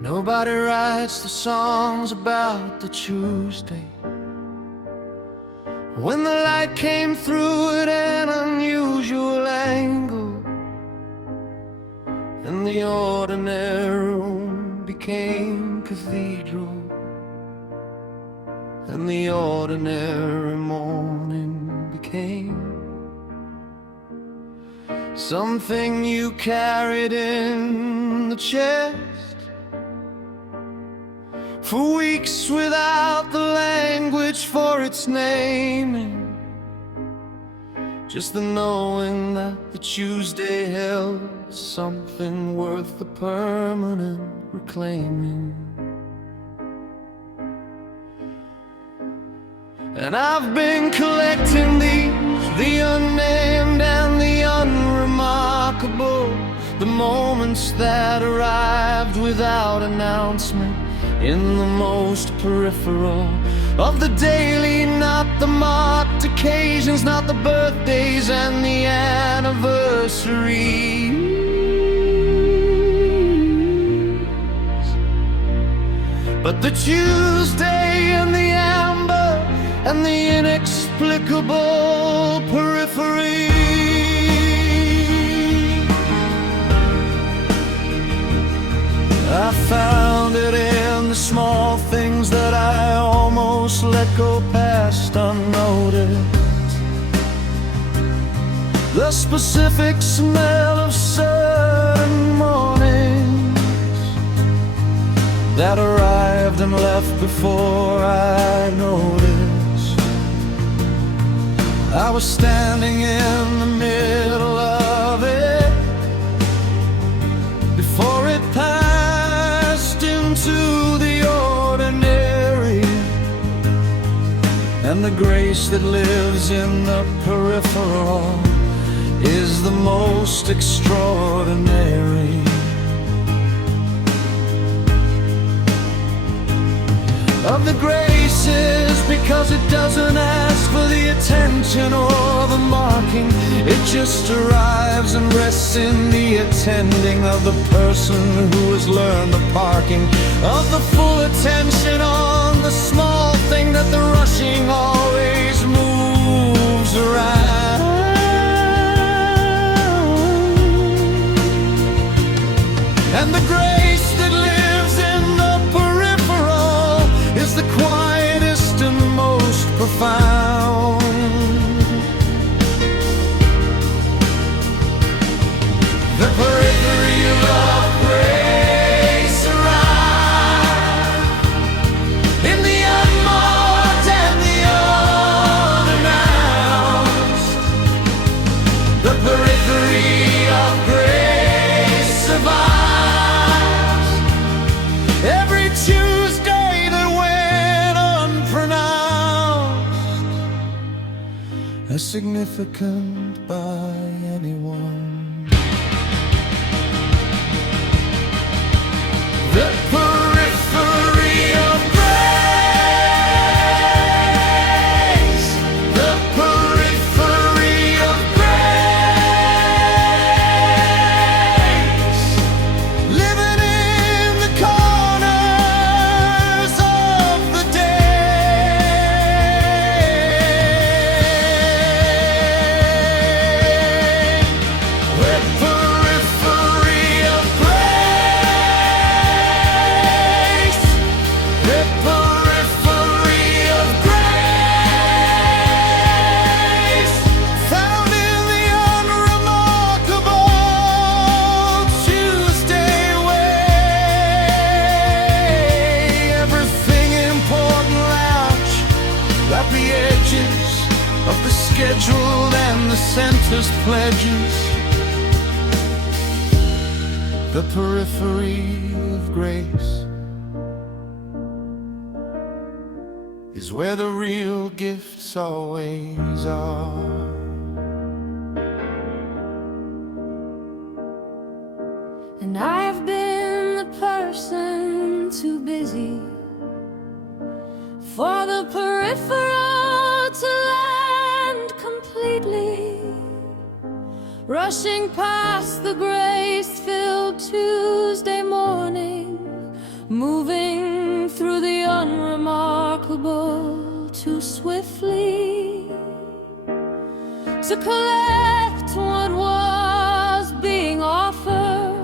Nobody writes the songs about the Tuesday when the light came through at an unusual angle, and the ordinary room became cathedral, and the ordinary morning became something you carried in the chest for weeks without the language for its naming. Just the knowing that the Tuesday held something worth the permanent reclaiming. And I've been collecting these, the unnamed and the unremarkable, the moments that arrived without announcement, in the most peripheral of the daily, not the marked occasions, not the birthdays and the anniversaries, but the Tuesday and the amber and the inexplicable periphery. I found it in the small things that I almost let go past unnoticed. The specific smell of certain mornings that arrived and left before I noticed. I was standing in the middle of it before it passed into the ordinary, and the grace that lives in the peripheral is the most extraordinary. Of the graces, because it doesn't ask for the attention or the marking, it just arrives and rests in the attending of the person who has learned the parking, of the full attention on the small thing that the rushing always moves around. And the grace that lives in the peripheral is the quietest and most profound. The periphery of grace arrives in the unmarked and the unannounced. The periphery of grace survives every Tuesday that went unpronounced, as significant by anyone. The periphery of grace, the periphery of grace, living in the corners of the day. We're periphery of grace, the periphery of grace, found in the unremarkable Tuesday way. Everything important lounge at the edges of the schedule and the center's pledges. The periphery of grace is where the real gifts always are. And I've been the person too busy for the peripheral to land completely, rushing past the grace-filled Tuesday morning moving through the unremarkable too swiftly to collect what was being offered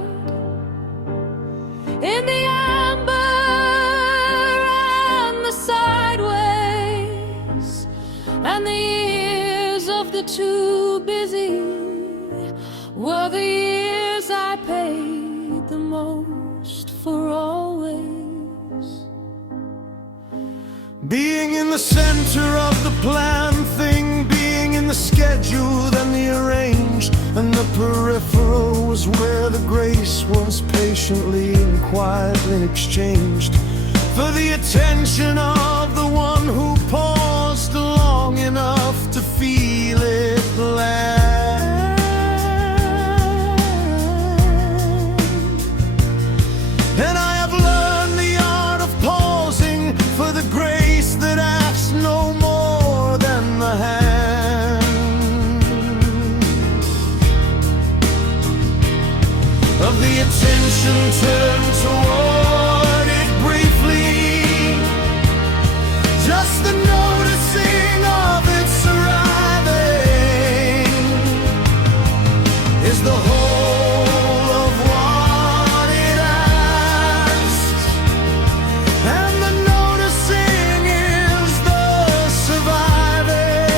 in the amber and the sideways, and the years of the too busy were the years I paid the most for always. Being in the center of the planned thing, being in the scheduled and the arranged, and the peripheral was where the grace was patiently and quietly exchanged for the attention of the one who paused long enough to feel it land. And I have learned the art of pausing for the grace that asks no more than the hand of the attention turned toward it briefly. Just the noticing of its arriving is the whole of what it asks, and the noticing is the surviving,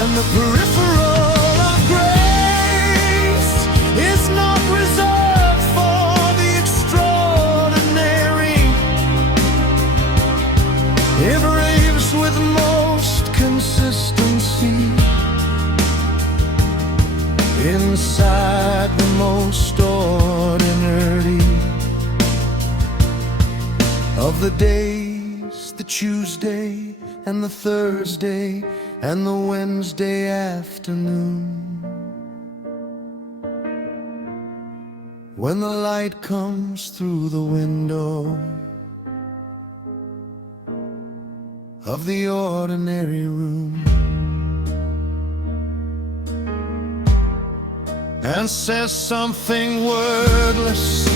and the peripheral of grace is not reserved for the extraordinary. It raves with most consistency inside the most ordinary of the days, the Tuesday and the Thursday and the Wednesday afternoon, when the light comes through the window of the ordinary room and says something wordless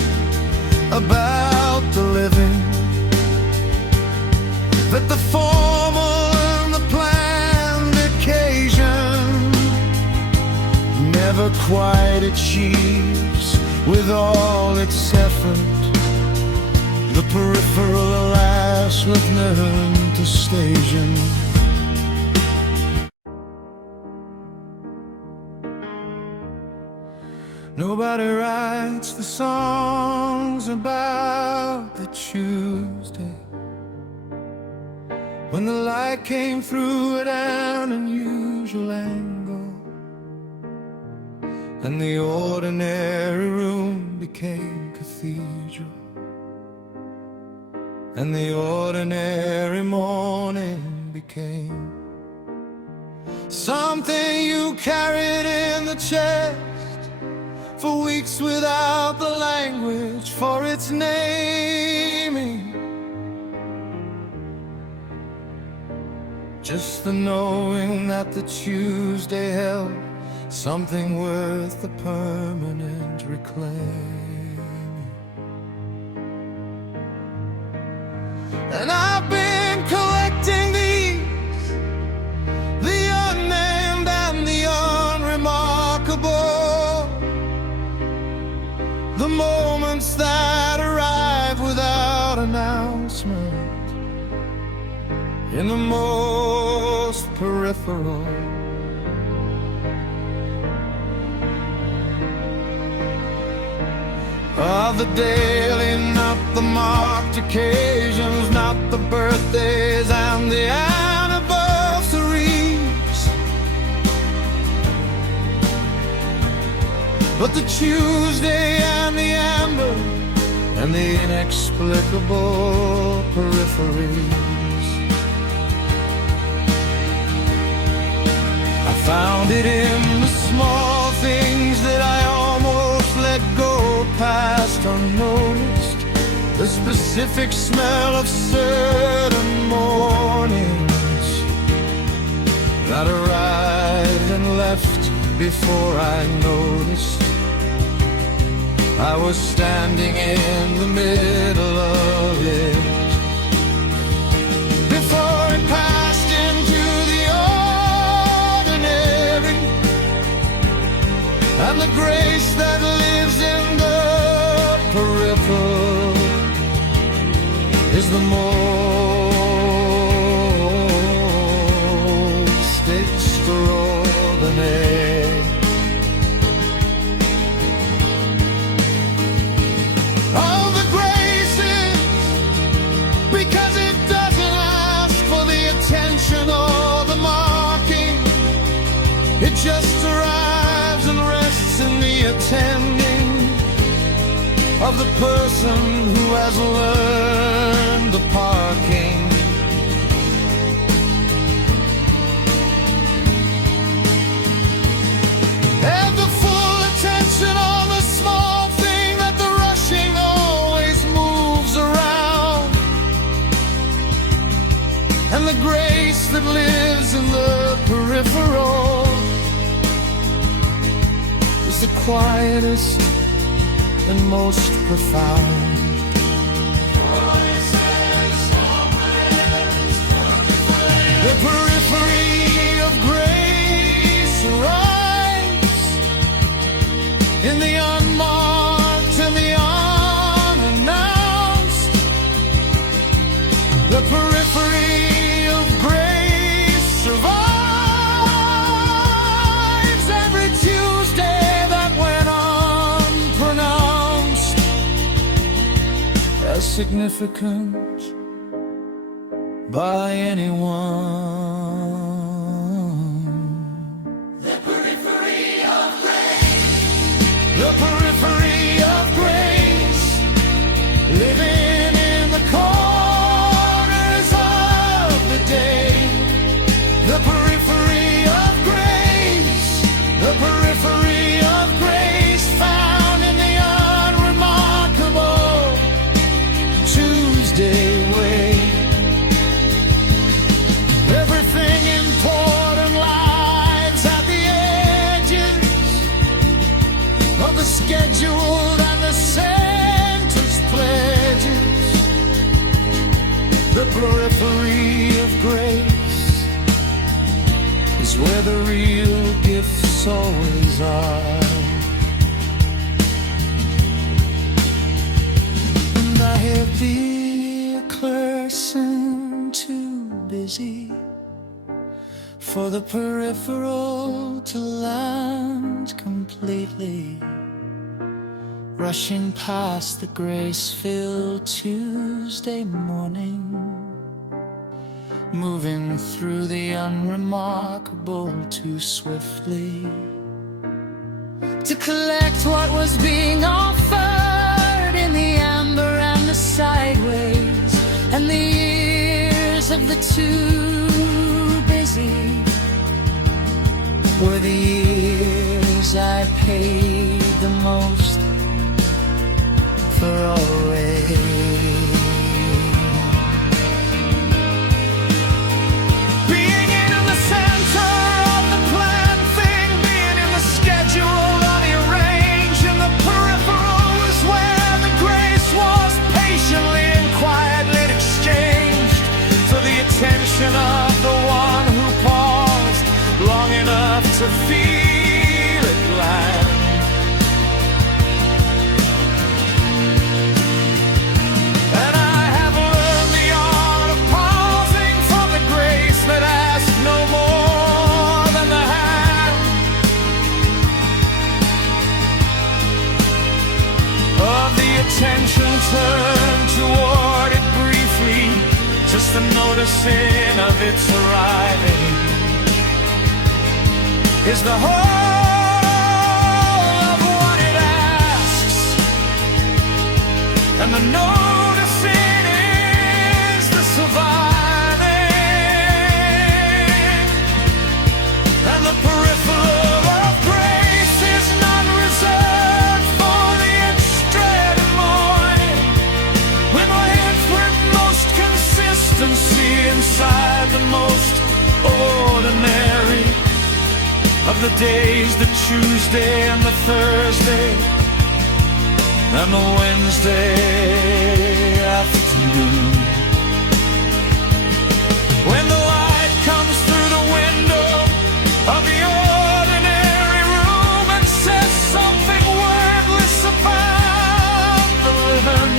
about the living, that the formal and the planned occasion never quite achieves with all its effort. The peripheral, alas, with none to station. Nobody writes the songs about the Tuesday when the light came through at an unusual angle, and the ordinary room became cathedral, and the ordinary morning became something you carried in the chest for weeks without the language for its naming. Just the knowing that the Tuesday held something worth the permanent reclaiming. And I've been collecting these, the unnamed and the unremarkable, the moments that arrive without announcement in the most peripheral of the daily, not the marked occasions, not the birthdays and the anniversaries, but the Tuesday and the amber and the inexplicable peripheries. I found it in the small things that I almost let go past unnoticed, the specific smell of certain mornings that arrived and left before I noticed, I was standing in the middle of it before it passed into the ordinary, and the grace that lives in the peripheral is the most extraordinary. All the graces, because it doesn't ask for the attention or the marking. It just arrives and rests in the attending of the person who has learned the parking. Have the full attention on the small thing that the rushing always moves around, and the grace that lives in the peripheral is the quietest and most profound. The periphery of grace arrives in the unmarked and the unannounced. The periphery of grace survives every Tuesday that went unpronounced as significant by anyone. The periphery of grace. The periphery of grace, living in the corners of the day. The periphery of grace. The periphery of grace, found in the unremarkable Tuesday way. Everything important lies at the edges of the scheduled and the sentence pledges. The periphery of grace is where the real gifts always are. And I hear the person too busy for the peripheral to land completely, rushing past the grace-filled Tuesday morning, moving through the unremarkable too swiftly, to collect what was being offered in the amber and the sideways, and the ears of the too busy were the years I paid the most for always. Being in the center of the planned thing, being in the schedule of the arranged, and the peripheral was where the grace was patiently and quietly exchanged for the attention of the one who paused long enough to feel it land. And I have learned the art of pausing for the grace that asks no more than the hand of the attention turned toward it briefly, just the noticing of its arriving is the whole of what it asks, and the noticing is the surviving, and the peripheral of grace is not reserved for the extraordinary, when life with most consistency inside the most ordinary of the days, the Tuesday and the Thursday, and the Wednesday afternoon. When the light comes through the window of the ordinary room and says something wordless about the living,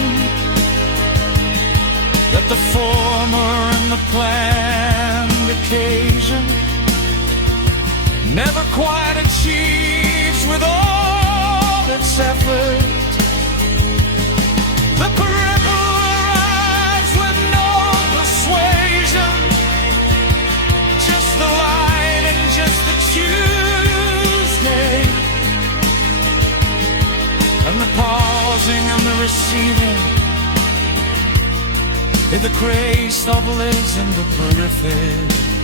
that the former and the planned occasion never quite achieves with all its effort. The peripheral arrives with no persuasion, just the light and just the Tuesday, and the pausing and the receiving in the grace of lives in the periphery